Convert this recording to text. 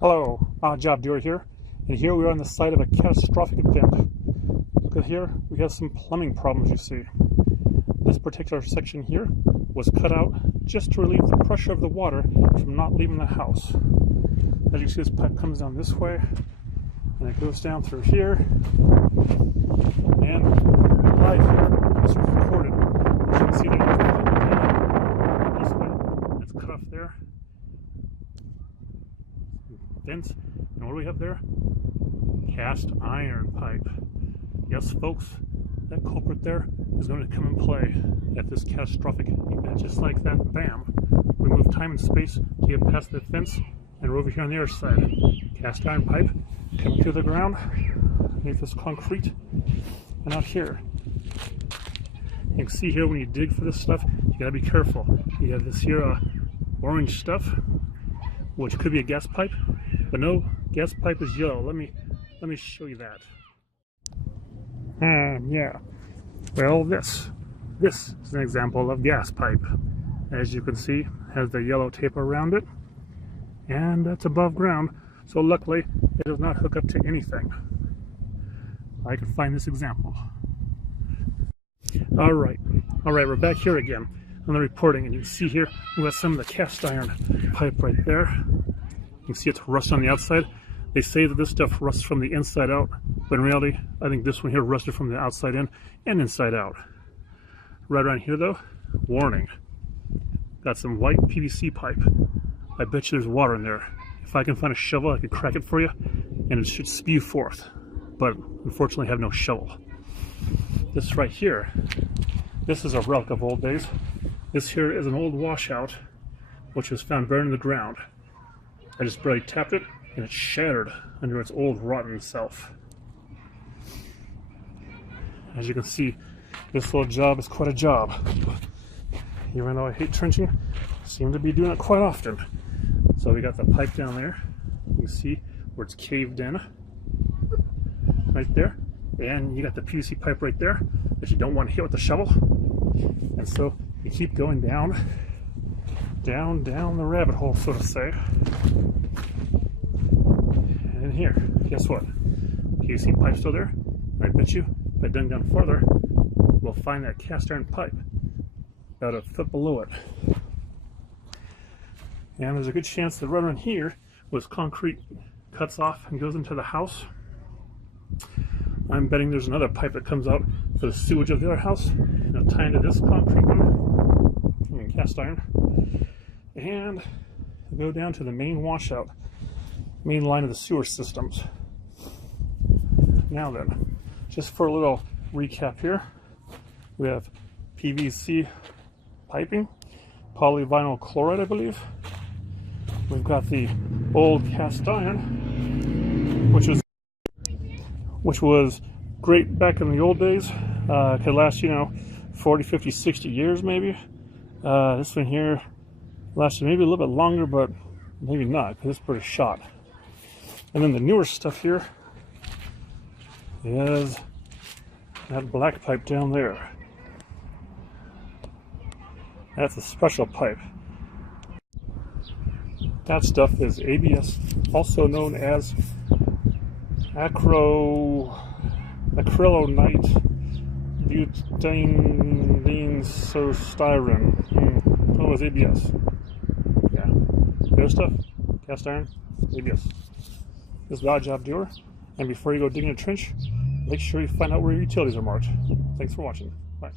Hello, Odd Job Doer here, and here we are on the site of a catastrophic event. Look at here, we have some plumbing problems, you see. This particular section here was cut out just to relieve the pressure of the water from not leaving the house. As you see, this pipe comes down this way, and it goes down through here, and right here, this was recorded. As you can see, there's the pipe this way, it's cut off there. Vents, and what do we have there? Cast iron pipe. Yes, folks, that culprit there is going to come and play at this catastrophic event. Just like that, bam, we move time and space to get past the fence, and we're over here on the other side. Cast iron pipe coming through the ground underneath this concrete, and out here. You can see here when you dig for this stuff, you gotta be careful. You have this here orange stuff, which could be a gas pipe. But no, gas pipe is yellow. Let me show you that. Yeah. Well, this is an example of gas pipe. As you can see, has the yellow tape around it, and that's above ground. So luckily, it does not hook up to anything. I can find this example. All right, we're back here again on the reporting, and you can see here we got some of the cast iron pipe right there. You can see it's rust on the outside. They say that this stuff rusts from the inside out, but in reality, I think this one here rusted from the outside in and inside out. Right around here though, warning. Got some white PVC pipe. I bet you there's water in there. If I can find a shovel, I could crack it for you, and it should spew forth. But unfortunately, I have no shovel. This right here, this is a relic of old days. This here is an old washout, which was found buried in the ground. I just barely tapped it, and it shattered under its old rotten self. As you can see, this little job is quite a job. Even though I hate trenching, I seem to be doing it quite often. So we got the pipe down there. You can see where it's caved in, right there. And you got the PVC pipe right there that you don't want to hit with the shovel. And so you keep going down the rabbit hole, so to say. And in here, guess what? PVC pipe still there. I bet you, if I dug down farther, we'll find that cast iron pipe about a foot below it. And there's a good chance that right around here was concrete cuts off and goes into the house. I'm betting there's another pipe that comes out for the sewage of the other house, and it'll tie into this concrete one, cast iron, and go down to the main washout, main line of the sewer systems. Now then, just for a little recap here, we have PVC piping, polyvinyl chloride, I believe. We've got the old cast iron, which was great back in the old days. Could last, 40, 50, 60 years maybe. This one here lasted maybe a little bit longer, but maybe not, because it's pretty shot. And then the newer stuff here is that black pipe down there. That's a special pipe. That stuff is ABS, also known as acrylonite butadienestyrene. Oh, it's ABS. Yeah. The other stuff, cast iron, ABS. This is the Odd Job Doer, and before you go digging a trench, make sure you find out where your utilities are marked. Thanks for watching. Bye.